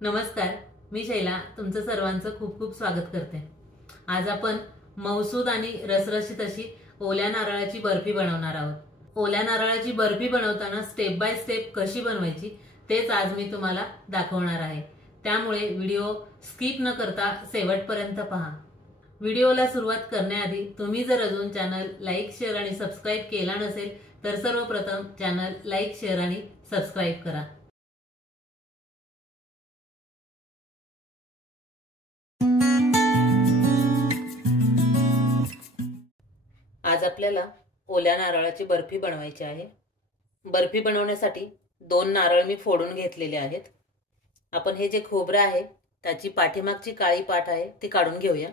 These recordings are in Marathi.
नमस्कार, मी शैला तुमचं सर्वांचं खूप खूप स्वागत करते। आज आपण मौसूद आणि रसरशीत अशी ओल्या नारळाची बर्फी बनवणार आहोत। ओल्या नारळाची बर्फी बनवताना स्टेप बाय स्टेप कशी बनवायची तेच आज मी तुम्हाला दाखवणार आहे। त्यामुळे व्हिडिओ स्किप न करता शेवटपर्यंत पहा। व्हिडिओला सुरुवात करण्याआधी तुम्ही जर अजून चॅनल लाईक, शेअर आणि सबस्क्राइब केला नसेल तर सर्वप्रथम चॅनल लाईक, शेअर आणि सबस्क्राइब करा। आज आपल्याला ओल्या नारळाची बर्फी बनवायची आहे। बर्फी बनवण्यासाठी 2 नारळ मी फोडून घेतलेले आहेत। आपण हे जे खोबरं आहे त्याची पाठीमागची काळी पाट आहे ती काढून घेऊया।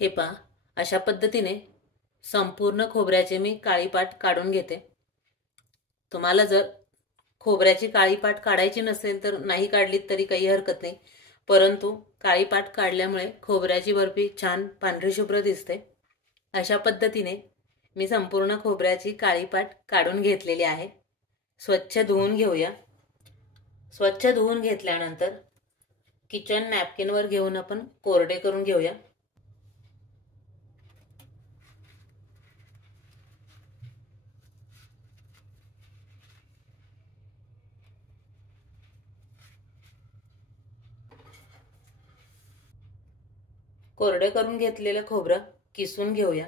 हे पहा, अशा पद्धतीने संपूर्ण खोबऱ्याचे मी काळी पाट काढून घेते। तुम्हाला जर खोबऱ्याची काळी पाट काढायची नसेल तर नाही काढलीत तरी काही हरकत नाही, परंतु काळी पाट काढल्यामुळे खोबऱ्याची बर्फी छान पांढरी शुभ्र दिसते। अशा पद्धतीने मी संपूर्ण खोबऱ्याची काळी पाट काढून घेतलेली आहे। स्वच्छ धुवून घेऊया। स्वच्छ धुवून घेतल्यानंतर किचन नॅपकिनवर घेऊन आपण कोरडे करून घेऊया। कोरडे करून घेतलेलं खोबरं किसून घेऊया।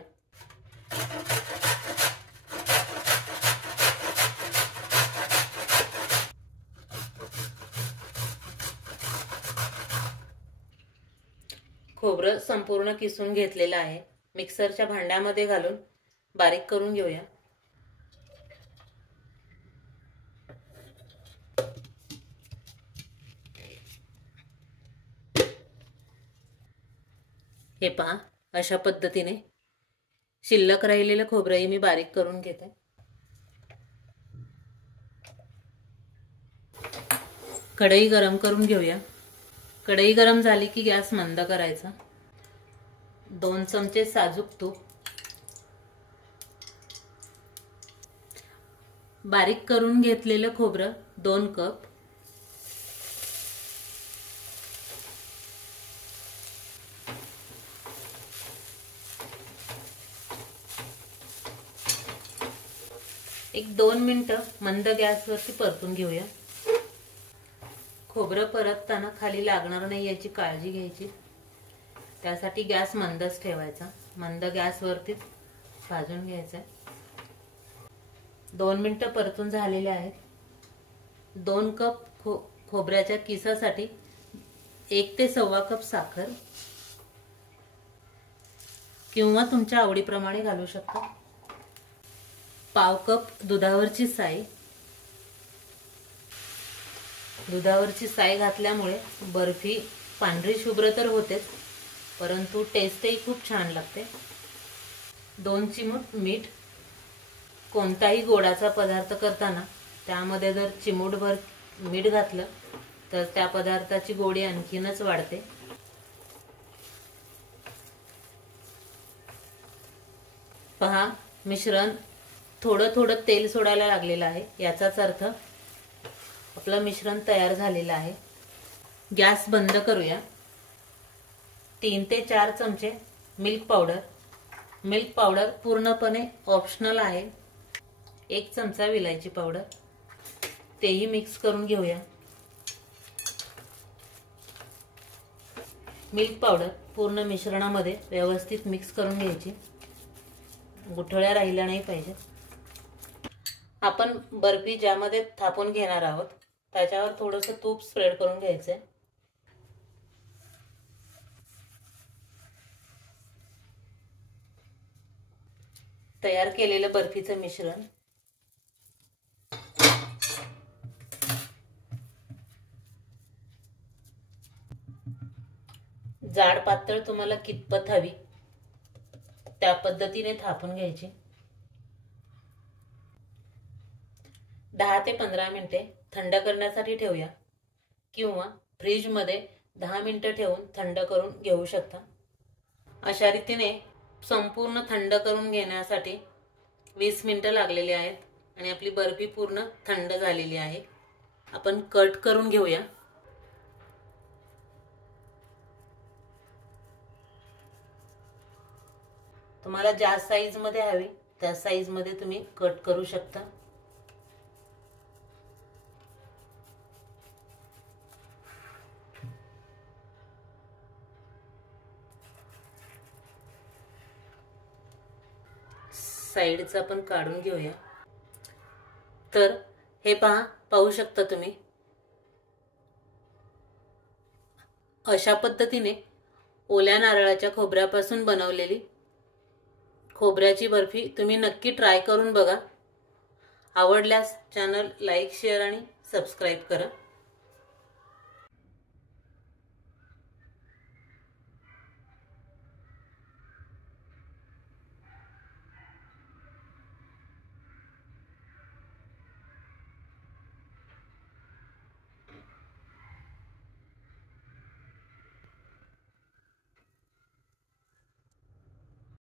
खोबरं संपूर्ण किसून घेतलेलं आहे। मिक्सरच्या भांड्यामध्ये घालून बारीक करून घेऊया। हे पहा, अशा पद्धतीने शिल्लक राहिलेलं खोबरंही मी बारीक करून घेते। कढई गरम करून घेऊया। कढई गरम झाली की गॅस मंद करायचा। 2 चमचे साजूक तूप, बारीक करून घेतलेलं खोबरं 2 कप, एक 2 मिनिटं मंद गॅसवरती परतून घेऊया। खोबरं परतताना खाली लागणार नाही याची काळजी घ्यायची, त्यासाठी गॅस मंदच ठेवायचा। मंद गॅसवरती भाजून घ्यायचं। 2 मिनिटं परतून झालेले आहेत। 2 कप खोबऱ्याच्या किसासाठी 1 ते 1.25 कप साखर किंवा तुमच्या आवडीप्रमाणे घालू शकता। पाव कप दुधावरची साय। दुधावरची साय घातल्यामुळे बर्फी पांढरी शुभ्र तर होतेच, परंतु टेस्टही खूप छान लागते। 2 चिमूट मीठ। कोणताही गोडाचा पदार्थ करताना त्यामध्ये जर चिमूटभर मीठ घातलं तर त्या पदार्थाची गोडी आणखीनच वाढते। पहा, मिश्रण थोडं थोडं तेल सोडायला लागलेलं आहे, याचाच अर्थ आपलं मिश्रण तयार झालेलं आहे। गॅस बंद करूया। 3 ते 4 चमचे मिल्क पावडर। मिल्क पावडर पूर्णपणे ऑप्शनल आहे। 1 चमचा विलायची पावडर, तेही मिक्स करून घेऊया। मिल्क पावडर पूर्ण मिश्रणामध्ये व्यवस्थित मिक्स करून घ्यायची, गुठळ्या राहिल्या नाही पाहिजे। आपण बर्फी ज्यामध्ये थापून घेणार आहोत त्याच्यावर थोडंसं तूप स्प्रेड करून घ्यायचंय। तयार केलेलं बर्फीचं मिश्रण जाड पातळ तुम्हाला कितपत हवी त्या पद्धतीने थापून घ्यायची। 10 ते 15 मिनिटे थंड करण्यासाठी ठेवूया किंवा फ्रीज मध्ये 10 मिनिटे ठेवून थंड करून घेऊ शकता। अशा रीतीने संपूर्ण थंड करून घेण्यासाठी 20 मिनिटे लागलेली आहेत आणि आपली बर्फी पूर्ण थंड झालेली आहे। आपण कट करून घेऊया। तुम्हाला ज्या साईज मध्ये हवी त्या साईज मध्ये तुम्ही कट करू शकता। साईडचं आपण काढून घेऊया। तर हे पाहू शकता तुम्ही, अशा पद्धतीने ओल्या नारळाच्या खोबऱ्यापासून बनवलेली खोबऱ्याची बर्फी तुम्ही नक्की ट्राय करून बघा। आवडल्यास चॅनल लाईक, शेअर आणि सबस्क्राईब करा।